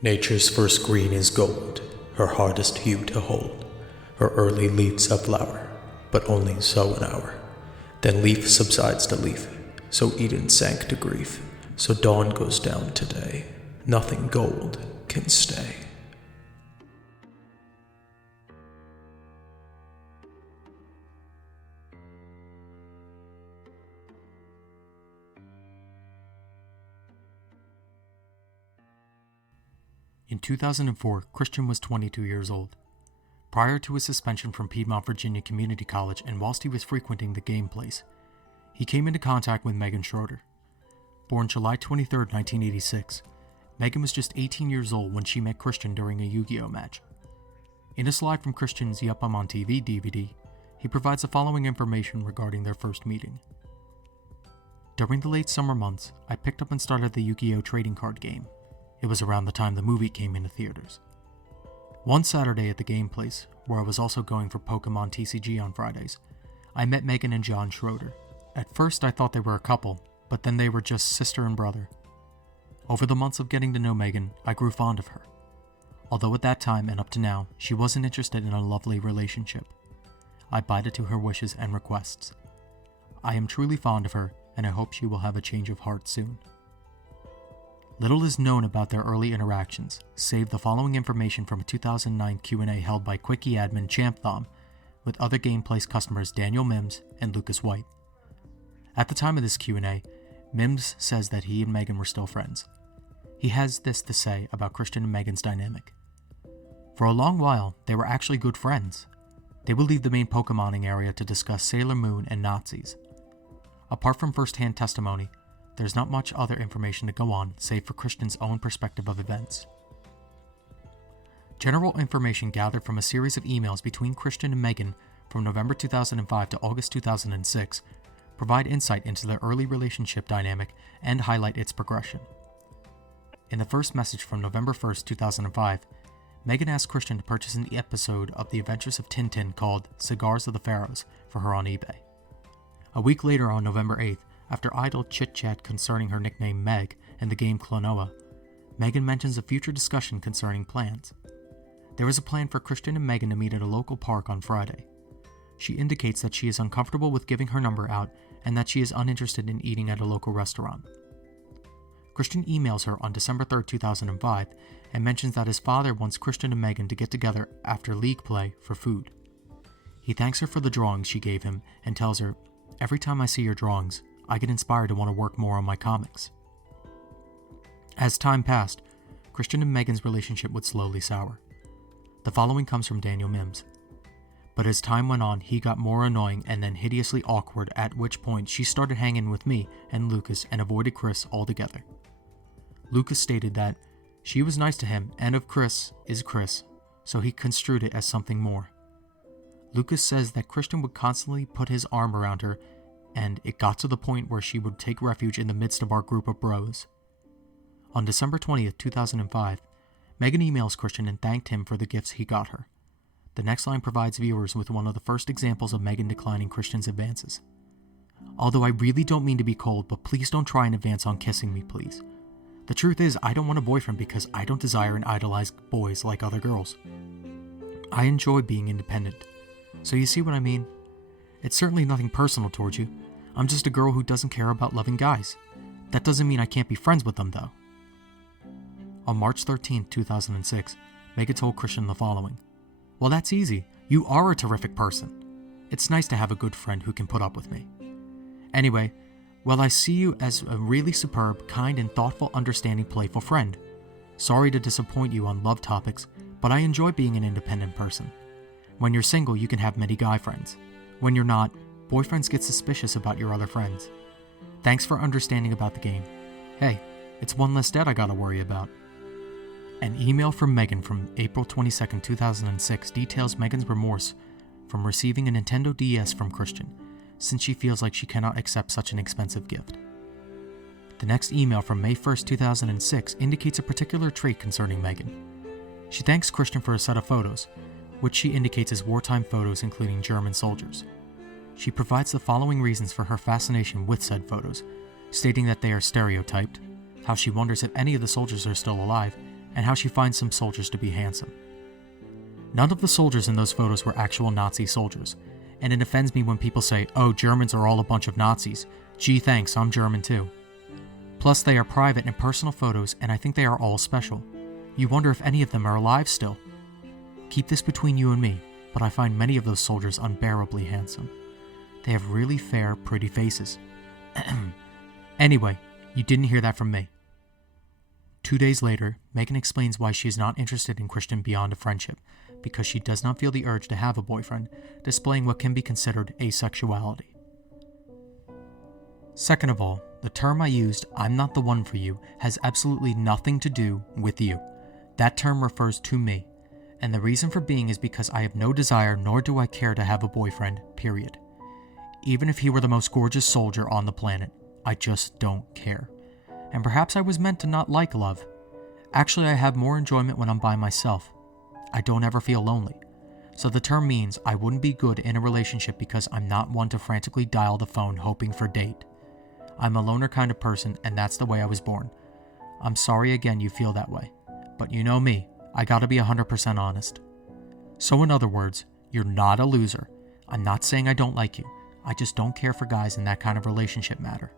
Nature's first green is gold, her hardest hue to hold. Her early leaves a flower, but only so an hour. Then leaf subsides to leaf, so Eden sank to grief. So dawn goes down today, nothing gold can stay. In 2004, Christian was 22 years old. Prior to his suspension from Piedmont, Virginia Community College and whilst he was frequenting the game place, he came into contact with Megan Schroeder. Born July 23, 1986, Megan was just 18 years old when she met Christian during a Yu-Gi-Oh match. In a slide from Christian's Yup, I'm on TV DVD, he provides the following information regarding their first meeting. During the late summer months, I picked up and started the Yu-Gi-Oh trading card game. It was around the time the movie came into theaters. One Saturday at the game place, where I was also going for Pokemon TCG on Fridays, I met Megan and John Schroeder. At first I thought they were a couple, but then they were just sister and brother. Over the months of getting to know Megan, I grew fond of her. Although at that time and up to now, she wasn't interested in a lovely relationship. I abided to her wishes and requests. I am truly fond of her, and I hope she will have a change of heart soon. Little is known about their early interactions, save the following information from a 2009 Q&A held by Quickie admin Champ Thom with other Gameplace customers Daniel Mims and Lucas White. At the time of this Q&A, Mims says that he and Megan were still friends. He has this to say about Christian and Megan's dynamic. For a long while, they were actually good friends. They would leave the main Pokemoning area to discuss Sailor Moon and Nazis. Apart from first-hand testimony, there's not much other information to go on, save for Christian's own perspective of events. General information gathered from a series of emails between Christian and Megan from November 2005 to August 2006 provide insight into their early relationship dynamic and highlight its progression. In the first message from November 1st, 2005, Megan asked Christian to purchase an episode of The Adventures of Tintin called Cigars of the Pharaohs for her on eBay. A week later, on November 8th, after idle chit-chat concerning her nickname Meg and the game Klonoa, Megan mentions a future discussion concerning plans. There is a plan for Christian and Megan to meet at a local park on Friday. She indicates that she is uncomfortable with giving her number out and that she is uninterested in eating at a local restaurant. Christian emails her on December 3, 2005, and mentions that his father wants Christian and Megan to get together after league play for food. He thanks her for the drawings she gave him and tells her, "Every time I see your drawings, I get inspired to want to work more on my comics." As time passed, Christian and Megan's relationship would slowly sour. The following comes from Daniel Mims. But as time went on, he got more annoying and then hideously awkward, at which point she started hanging with me and Lucas and avoided Chris altogether. Lucas stated that she was nice to him and of Chris is Chris, so he construed it as something more. Lucas says that Christian would constantly put his arm around her, and it got to the point where she would take refuge in the midst of our group of bros. On December 20th, 2005, Megan emails Christian and thanked him for the gifts he got her. The next line provides viewers with one of the first examples of Megan declining Christian's advances. "Although I really don't mean to be cold, but please don't try and advance on kissing me, please. The truth is, I don't want a boyfriend because I don't desire and idolize boys like other girls. I enjoy being independent. So you see what I mean? It's certainly nothing personal towards you. I'm just a girl who doesn't care about loving guys. That doesn't mean I can't be friends with them, though." On March 13, 2006, Megan told Christian the following. "Well, that's easy. You are a terrific person. It's nice to have a good friend who can put up with me. Anyway, well, I see you as a really superb, kind, and thoughtful, understanding, playful friend. Sorry to disappoint you on love topics, but I enjoy being an independent person. When you're single, you can have many guy friends. When you're not, boyfriends get suspicious about your other friends. Thanks for understanding about the game. Hey, it's one less debt I gotta worry about." An email from Megan from April 22, 2006 details Megan's remorse from receiving a Nintendo DS from Christian, since she feels like she cannot accept such an expensive gift. The next email from May 1, 2006 indicates a particular trait concerning Megan. She thanks Christian for a set of photos, which she indicates as wartime photos including German soldiers. She provides the following reasons for her fascination with said photos, stating that they are stereotyped, how she wonders if any of the soldiers are still alive, and how she finds some soldiers to be handsome. None of the soldiers in those photos were actual Nazi soldiers, and it offends me when people say, "Oh, Germans are all a bunch of Nazis." Gee, thanks, I'm German too. Plus, they are private and personal photos, and I think they are all special. You wonder if any of them are alive still. Keep this between you and me, but I find many of those soldiers unbearably handsome. They have really fair, pretty faces. Anyway, you didn't hear that from me. 2 days later, Megan explains why she is not interested in Christian beyond a friendship, because she does not feel the urge to have a boyfriend, displaying what can be considered asexuality. Second of all, the term I used, "I'm not the one for you," has absolutely nothing to do with you. That term refers to me, and the reason for being is because I have no desire nor do I care to have a boyfriend, period. Even if he were the most gorgeous soldier on the planet, I just don't care. And perhaps I was meant to not like love. Actually, I have more enjoyment when I'm by myself. I don't ever feel lonely. So the term means I wouldn't be good in a relationship because I'm not one to frantically dial the phone hoping for date. I'm a loner kind of person, and that's the way I was born. I'm sorry again you feel that way. But you know me, I gotta be 100% honest. So in other words, you're not a loser. I'm not saying I don't like you. I just don't care for guys in that kind of relationship matter.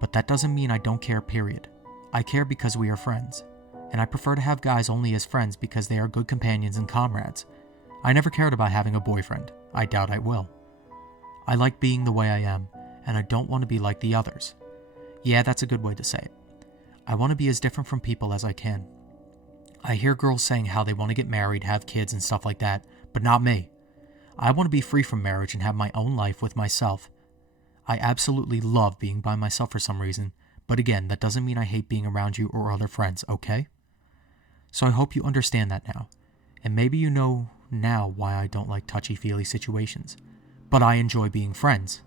But that doesn't mean I don't care, period. I care because we are friends. And I prefer to have guys only as friends because they are good companions and comrades. I never cared about having a boyfriend. I doubt I will. I like being the way I am, and I don't want to be like the others. Yeah, that's a good way to say it. I want to be as different from people as I can. I hear girls saying how they want to get married, have kids and stuff like that, but not me. I want to be free from marriage and have my own life with myself. I absolutely love being by myself for some reason, but again, that doesn't mean I hate being around you or other friends, okay? So I hope you understand that now, and maybe you know now why I don't like touchy-feely situations, but I enjoy being friends.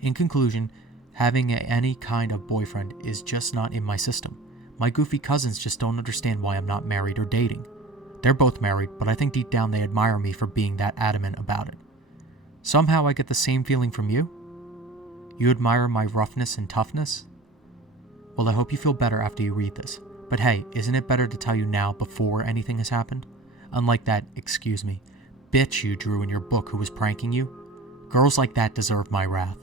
In conclusion, having any kind of boyfriend is just not in my system. My goofy cousins just don't understand why I'm not married or dating. They're both married, but I think deep down they admire me for being that adamant about it. Somehow I get the same feeling from you? You admire my roughness and toughness? Well, I hope you feel better after you read this. But hey, isn't it better to tell you now before anything has happened? Unlike that, excuse me, bitch you drew in your book who was pranking you? Girls like that deserve my wrath.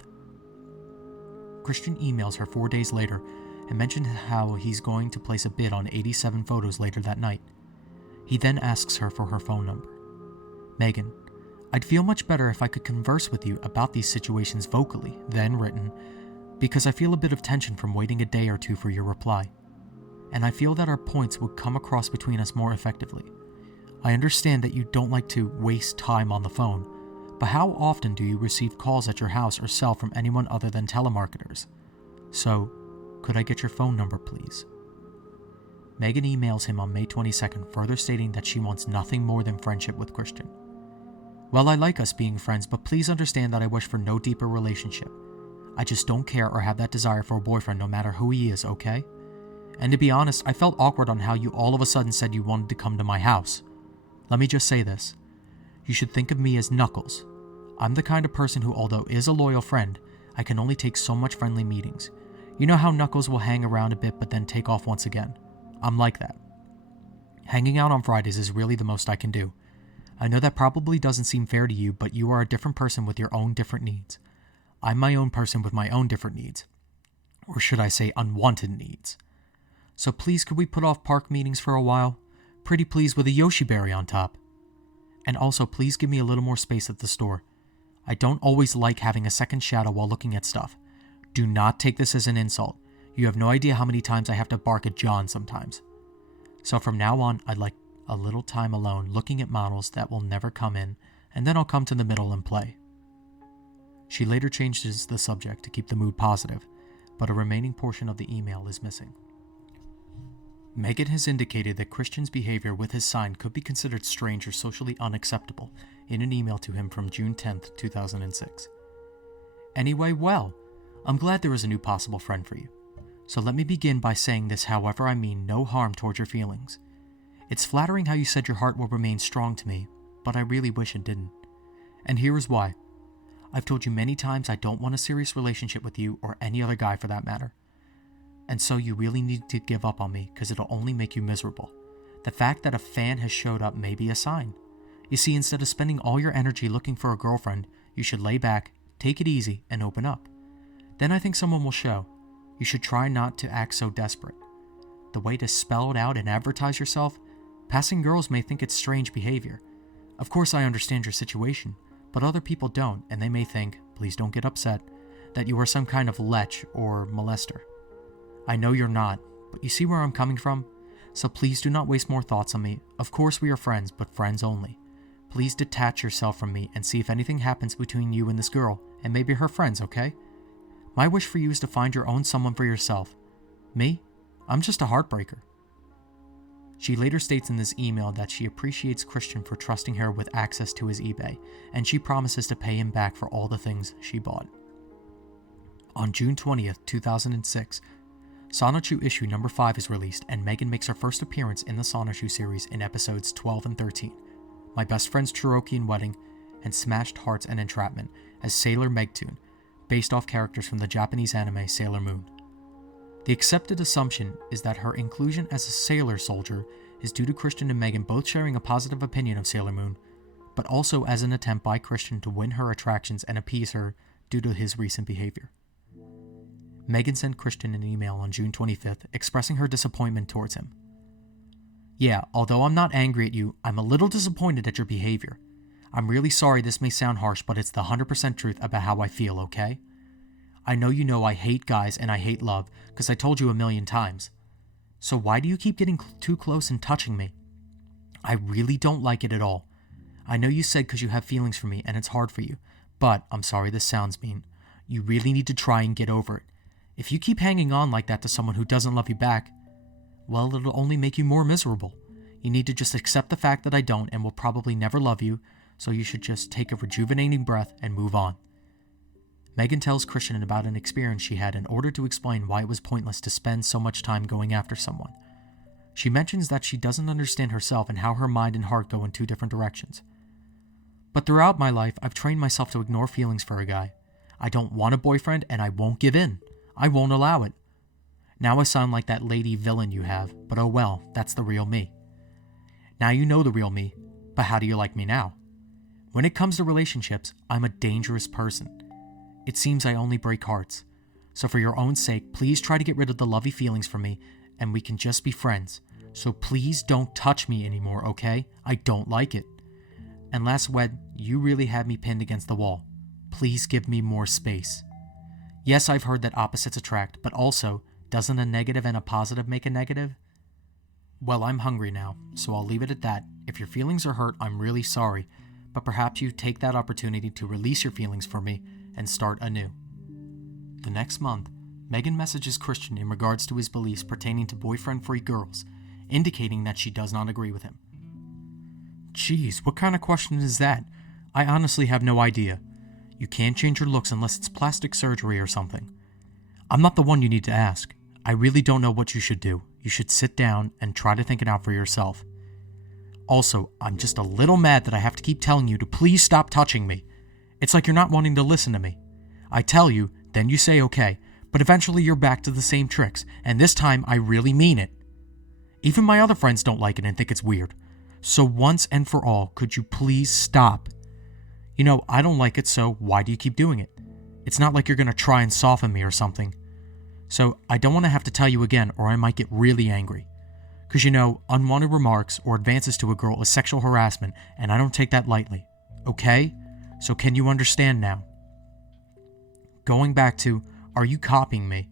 Christian emails her 4 days later and mentions how he's going to place a bid on 87 photos later that night. He then asks her for her phone number. Megan, I'd feel much better if I could converse with you about these situations vocally, than written, because I feel a bit of tension from waiting a day or two for your reply. And I feel that our points would come across between us more effectively. I understand that you don't like to waste time on the phone, but how often do you receive calls at your house or cell from anyone other than telemarketers? So, could I get your phone number, please? Megan emails him on May 22nd, further stating that she wants nothing more than friendship with Christian. Well, I like us being friends, but please understand that I wish for no deeper relationship. I just don't care or have that desire for a boyfriend no matter who he is, okay? And to be honest, I felt awkward on how you all of a sudden said you wanted to come to my house. Let me just say this. You should think of me as Knuckles. I'm the kind of person who, although is a loyal friend, I can only take so much friendly meetings. You know how Knuckles will hang around a bit but then take off once again? I'm like that. Hanging out on Fridays is really the most I can do. I know that probably doesn't seem fair to you, but you are a different person with your own different needs. I'm my own person with my own different needs. Or should I say unwanted needs. So please could we put off park meetings for a while? Pretty please with a Yoshi berry on top. And also please give me a little more space at the store. I don't always like having a second shadow while looking at stuff. Do not take this as an insult. You have no idea how many times I have to bark at John sometimes. So from now on, I'd like a little time alone looking at models that will never come in, and then I'll come to the middle and play. She later changes the subject to keep the mood positive, but a remaining portion of the email is missing. Megan has indicated that Christian's behavior with his sign could be considered strange or socially unacceptable in an email to him from June 10th, 2006. Anyway, well, I'm glad there is a new possible friend for you. So let me begin by saying this however I mean no harm towards your feelings. It's flattering how you said your heart will remain strong to me, but I really wish it didn't. And here is why. I've told you many times I don't want a serious relationship with you or any other guy for that matter. And so you really need to give up on me because it'll only make you miserable. The fact that a fan has showed up may be a sign. You see, instead of spending all your energy looking for a girlfriend, you should lay back, take it easy, and open up. Then I think someone will show. You should try not to act so desperate. The way to spell it out and advertise yourself, passing girls may think it's strange behavior. Of course I understand your situation, but other people don't, and they may think, please don't get upset, that you are some kind of lech or molester. I know you're not, but you see where I'm coming from? So please do not waste more thoughts on me. Of course we are friends, but friends only. Please detach yourself from me and see if anything happens between you and this girl, and maybe her friends, okay? My wish for you is to find your own someone for yourself. Me? I'm just a heartbreaker. She later states in this email that she appreciates Christian for trusting her with access to his eBay, and she promises to pay him back for all the things she bought. On June 20th, 2006, Sonichu issue number 5 is released, and Megan makes her first appearance in the Sonichu series in episodes 12 and 13, My Best Friend's Cherokee Wedding, and Smashed Hearts and Entrapment, as Sailor Megtoon, based off characters from the Japanese anime Sailor Moon. The accepted assumption is that her inclusion as a sailor soldier is due to Christian and Megan both sharing a positive opinion of Sailor Moon, but also as an attempt by Christian to win her attractions and appease her due to his recent behavior. Megan sent Christian an email on June 25th expressing her disappointment towards him. Yeah, although I'm not angry at you, I'm a little disappointed at your behavior. I'm really sorry this may sound harsh, but it's the 100% truth about how I feel, okay? I know I hate guys and I hate love, because I told you a million times. So why do you keep getting too close and touching me? I really don't like it at all. I know you said because you have feelings for me and it's hard for you, but, I'm sorry this sounds mean, you really need to try and get over it. If you keep hanging on like that to someone who doesn't love you back, well, it'll only make you more miserable. You need to just accept the fact that I don't and will probably never love you, so you should just take a rejuvenating breath and move on. Megan tells Christian about an experience she had in order to explain why it was pointless to spend so much time going after someone. She mentions that she doesn't understand herself and how her mind and heart go in two different directions. But throughout my life, I've trained myself to ignore feelings for a guy. I don't want a boyfriend and I won't give in. I won't allow it. Now I sound like that lady villain you have, but oh well, that's the real me. Now you know the real me, but how do you like me now? When it comes to relationships, I'm a dangerous person. It seems I only break hearts. So for your own sake, please try to get rid of the lovey feelings from me, and we can just be friends. So please don't touch me anymore, okay? I don't like it. And last wed, you really had me pinned against the wall. Please give me more space. Yes, I've heard that opposites attract, but also, doesn't a negative and a positive make a negative? Well, I'm hungry now, so I'll leave it at that. If your feelings are hurt, I'm really sorry, but perhaps you take that opportunity to release your feelings for me and start anew. The next month, Megan messages Christian in regards to his beliefs pertaining to boyfriend-free girls, indicating that she does not agree with him. Geez, what kind of question is that? I honestly have no idea. You can't change your looks unless it's plastic surgery or something. I'm not the one you need to ask. I really don't know what you should do. You should sit down and try to think it out for yourself. Also, I'm just a little mad that I have to keep telling you to please stop touching me. It's like you're not wanting to listen to me. I tell you, then you say okay, but eventually you're back to the same tricks, and this time I really mean it. Even my other friends don't like it and think it's weird. So once and for all, could you please stop? You know, I don't like it, so why do you keep doing it? It's not like you're going to try and soften me or something. So I don't want to have to tell you again, or I might get really angry. Because you know, unwanted remarks or advances to a girl is sexual harassment, and I don't take that lightly. Okay? So can you understand now? Going back to, are you copying me?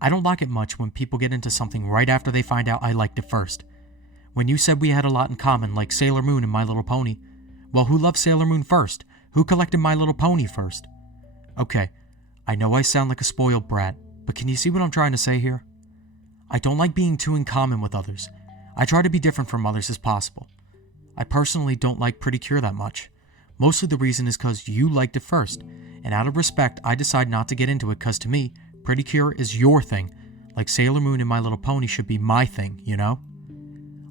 I don't like it much when people get into something right after they find out I liked it first. When you said we had a lot in common, like Sailor Moon and My Little Pony, well, who loved Sailor Moon first? Who collected My Little Pony first? Okay, I know I sound like a spoiled brat, but can you see what I'm trying to say here? I don't like being too in common with others. I try to be different from others as possible. I personally don't like Pretty Cure that much. Mostly the reason is because you liked it first, and out of respect, I decide not to get into it because to me, Pretty Cure is your thing, like Sailor Moon and My Little Pony should be my thing, you know?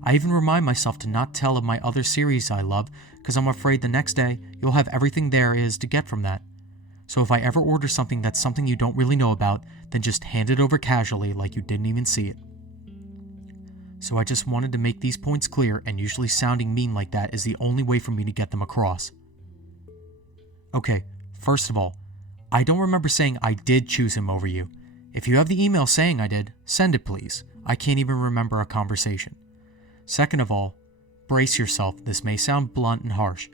I even remind myself to not tell of my other series I love because I'm afraid the next day you'll have everything there is to get from that. So if I ever order something that's something you don't really know about, then just hand it over casually like you didn't even see it. So I just wanted to make these points clear, and usually sounding mean like that is the only way for me to get them across. Okay, first of all, I don't remember saying I did choose him over you. If you have the email saying I did, send it please. I can't even remember a conversation. Second of all, brace yourself, this may sound blunt and harsh,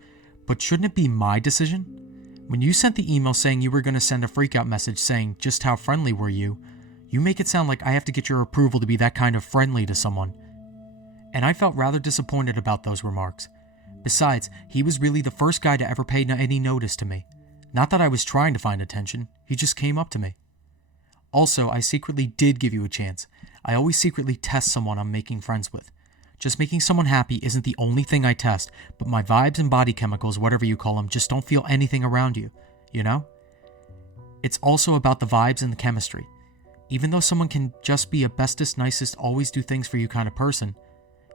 but shouldn't it be my decision? When you sent the email saying you were going to send a freakout message saying just how friendly were you, you make it sound like I have to get your approval to be that kind of friendly to someone. And I felt rather disappointed about those remarks. Besides, he was really the first guy to ever pay any notice to me. Not that I was trying to find attention, he just came up to me. Also, I secretly did give you a chance. I always secretly test someone I'm making friends with. Just making someone happy isn't the only thing I test, but my vibes and body chemicals, whatever you call them, just don't feel anything around you, you know? It's also about the vibes and the chemistry. Even though someone can just be a bestest, nicest, always do things for you kind of person,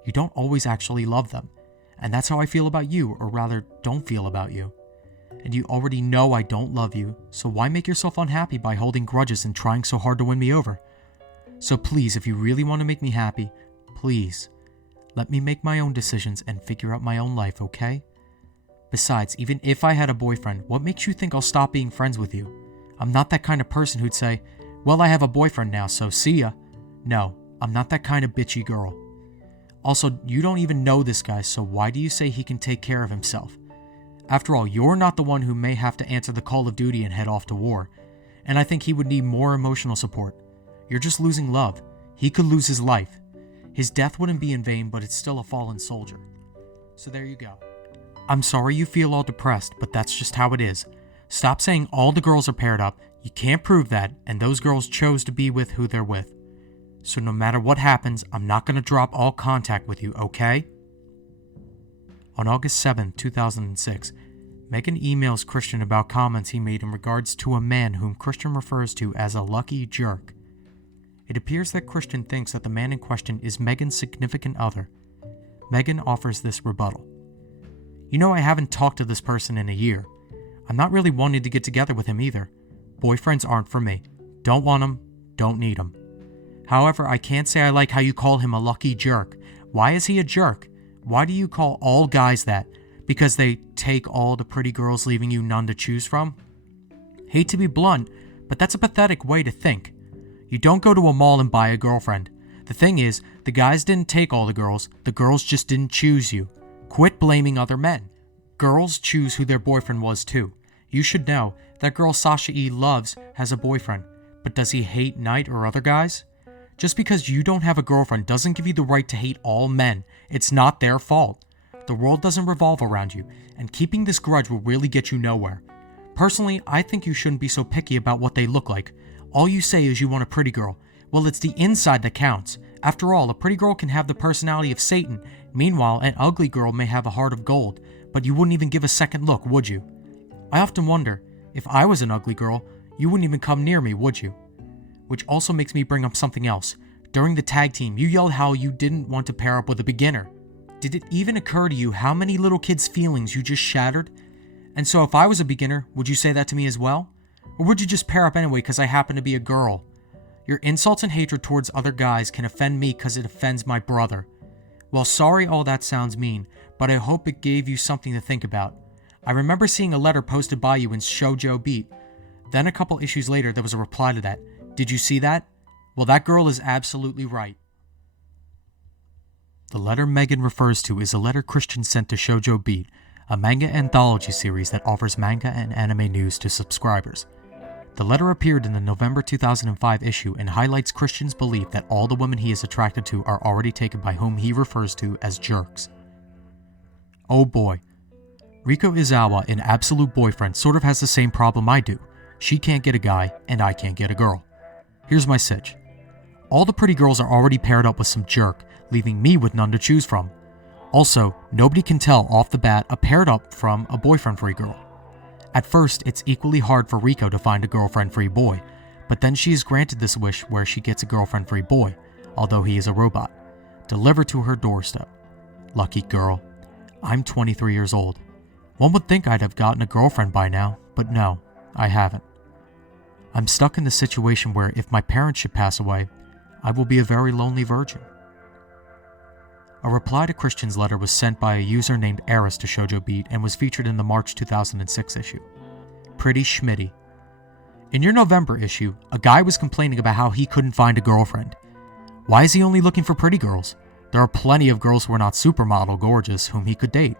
you don't always actually love them. And that's how I feel about you, or rather, don't feel about you. And you already know I don't love you, so why make yourself unhappy by holding grudges and trying so hard to win me over? So please, if you really want to make me happy, please, let me make my own decisions and figure out my own life, okay? Besides, even if I had a boyfriend, what makes you think I'll stop being friends with you? I'm not that kind of person who'd say, well, I have a boyfriend now, so see ya. No, I'm not that kind of bitchy girl. Also, you don't even know this guy, so why do you say he can take care of himself? After all, you're not the one who may have to answer the call of duty and head off to war, and I think he would need more emotional support. You're just losing love. He could lose his life. His death wouldn't be in vain, but it's still a fallen soldier. So there you go. I'm sorry you feel all depressed, but that's just how it is. Stop saying all the girls are paired up. You can't prove that, and those girls chose to be with who they're with. So no matter what happens, I'm not going to drop all contact with you, okay? On August 7, 2006, Megan emails Christian about comments he made in regards to a man whom Christian refers to as a lucky jerk. It appears that Christian thinks that the man in question is Megan's significant other. Megan offers this rebuttal. You know, I haven't talked to this person in a year. I'm not really wanting to get together with him either. Boyfriends aren't for me. Don't want them, don't need them. However, I can't say I like how you call him a lucky jerk. Why is he a jerk? Why do you call all guys that? Because they take all the pretty girls, leaving you none to choose from? Hate to be blunt, but that's a pathetic way to think. You don't go to a mall and buy a girlfriend. The thing is, the guys didn't take all the girls just didn't choose you. Quit blaming other men. Girls choose who their boyfriend was too. You should know, that girl Sasha E loves has a boyfriend, but does he hate Knight or other guys? Just because you don't have a girlfriend doesn't give you the right to hate all men. It's not their fault. The world doesn't revolve around you, and keeping this grudge will really get you nowhere. Personally, I think you shouldn't be so picky about what they look like. All you say is you want a pretty girl. Well, it's the inside that counts. After all, a pretty girl can have the personality of Satan. Meanwhile, an ugly girl may have a heart of gold, but you wouldn't even give a second look, would you? I often wonder, if I was an ugly girl, you wouldn't even come near me, would you? Which also makes me bring up something else. During the tag team, you yelled how you didn't want to pair up with a beginner. Did it even occur to you how many little kids' feelings you just shattered? And so if I was a beginner, would you say that to me as well? Or would you just pair up anyway because I happen to be a girl? Your insults and hatred towards other guys can offend me because it offends my brother. Well, sorry all that sounds mean, but I hope it gave you something to think about. I remember seeing a letter posted by you in Shoujo Beat. Then a couple issues later, there was a reply to that. Did you see that? Well, that girl is absolutely right. The letter Megan refers to is a letter Christian sent to Shoujo Beat, a manga anthology series that offers manga and anime news to subscribers. The letter appeared in the November 2005 issue and highlights Christian's belief that all the women he is attracted to are already taken by whom he refers to as jerks. Oh boy. Riko Izawa, an absolute boyfriend, sort of has the same problem I do. She can't get a guy, and I can't get a girl. Here's my sitch. All the pretty girls are already paired up with some jerk, leaving me with none to choose from. Also, nobody can tell off the bat a paired up from a boyfriend-free girl. At first, it's equally hard for Riko to find a girlfriend-free boy, but then she is granted this wish where she gets a girlfriend-free boy, although he is a robot, delivered to her doorstep. Lucky girl. I'm 23 years old. One would think I'd have gotten a girlfriend by now, but no, I haven't. I'm stuck in the situation where if my parents should pass away, I will be a very lonely virgin. A reply to Christian's letter was sent by a user named Eris to Shoujo Beat and was featured in the March 2006 issue. Pretty Schmitty. In your November issue, a guy was complaining about how he couldn't find a girlfriend. Why is he only looking for pretty girls? There are plenty of girls who are not supermodel gorgeous whom he could date.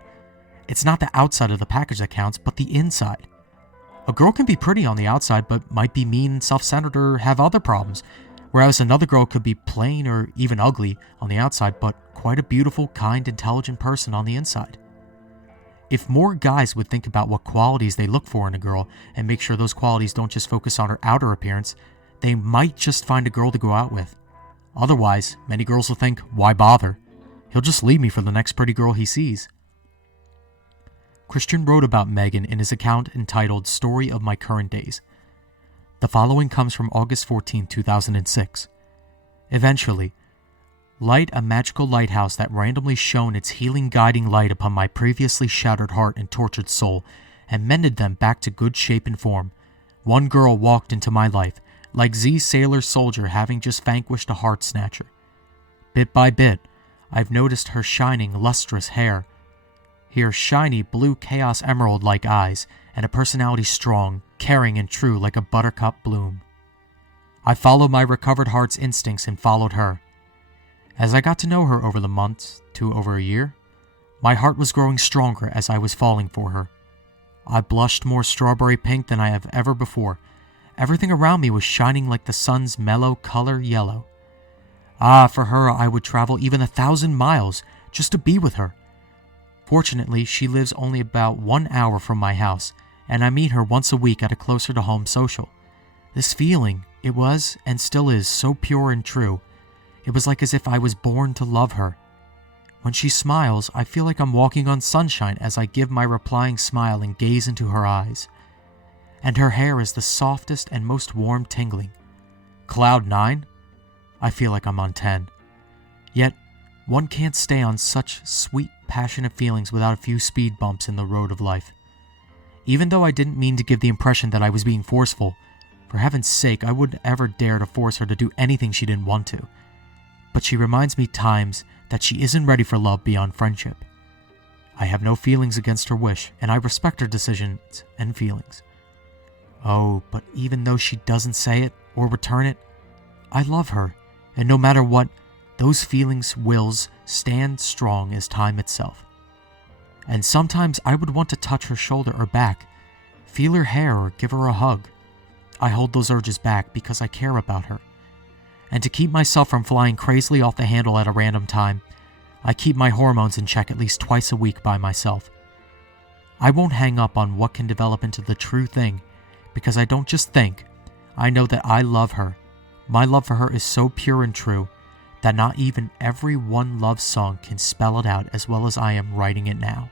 It's not the outside of the package that counts, but the inside. A girl can be pretty on the outside, but might be mean, self-centered, or have other problems, whereas another girl could be plain or even ugly on the outside, but quite a beautiful, kind, intelligent person on the inside. If more guys would think about what qualities they look for in a girl and make sure those qualities don't just focus on her outer appearance, they might just find a girl to go out with. Otherwise, many girls will think, why bother? He'll just leave me for the next pretty girl he sees. Christian wrote about Megan in his account entitled Story of My Current Days. The following comes from August 14, 2006. Eventually, light a magical lighthouse that randomly shone its healing guiding light upon my previously shattered heart and tortured soul, and mended them back to good shape and form. One girl walked into my life, like Z Sailor Soldier having just vanquished a heart snatcher. Bit by bit, I've noticed her shining, lustrous hair, her shiny blue chaos emerald-like eyes, and a personality strong, caring, and true like a buttercup bloom. I followed my recovered heart's instincts and followed her. As I got to know her over the months to over a year, my heart was growing stronger as I was falling for her. I blushed more strawberry pink than I have ever before. Everything around me was shining like the sun's mellow color yellow. For her I would travel even 1,000 miles just to be with her. Fortunately, she lives only about 1 hour from my house, and I meet her once a week at a closer-to-home social. This feeling, it was and still is so pure and true. It was like as if I was born to love her. When she smiles, I feel like I'm walking on sunshine as I give my replying smile and gaze into her eyes. And her hair is the softest and most warm tingling. Cloud 9? I feel like I'm on 10. Yet, one can't stay on such sweet, passionate feelings without a few speed bumps in the road of life. Even though I didn't mean to give the impression that I was being forceful, for heaven's sake, I wouldn't ever dare to force her to do anything she didn't want to. But she reminds me times that she isn't ready for love beyond friendship. I have no feelings against her wish, and I respect her decisions and feelings. Oh, but even though she doesn't say it or return it, I love her, and no matter what, those feelings wills stand strong as time itself. And sometimes I would want to touch her shoulder or back, feel her hair or give her a hug. I hold those urges back because I care about her. And to keep myself from flying crazily off the handle at a random time, I keep my hormones in check at least twice a week by myself. I won't hang up on what can develop into the true thing, because I don't just think, I know that I love her. My love for her is so pure and true that not even every one love song can spell it out as well as I am writing it now.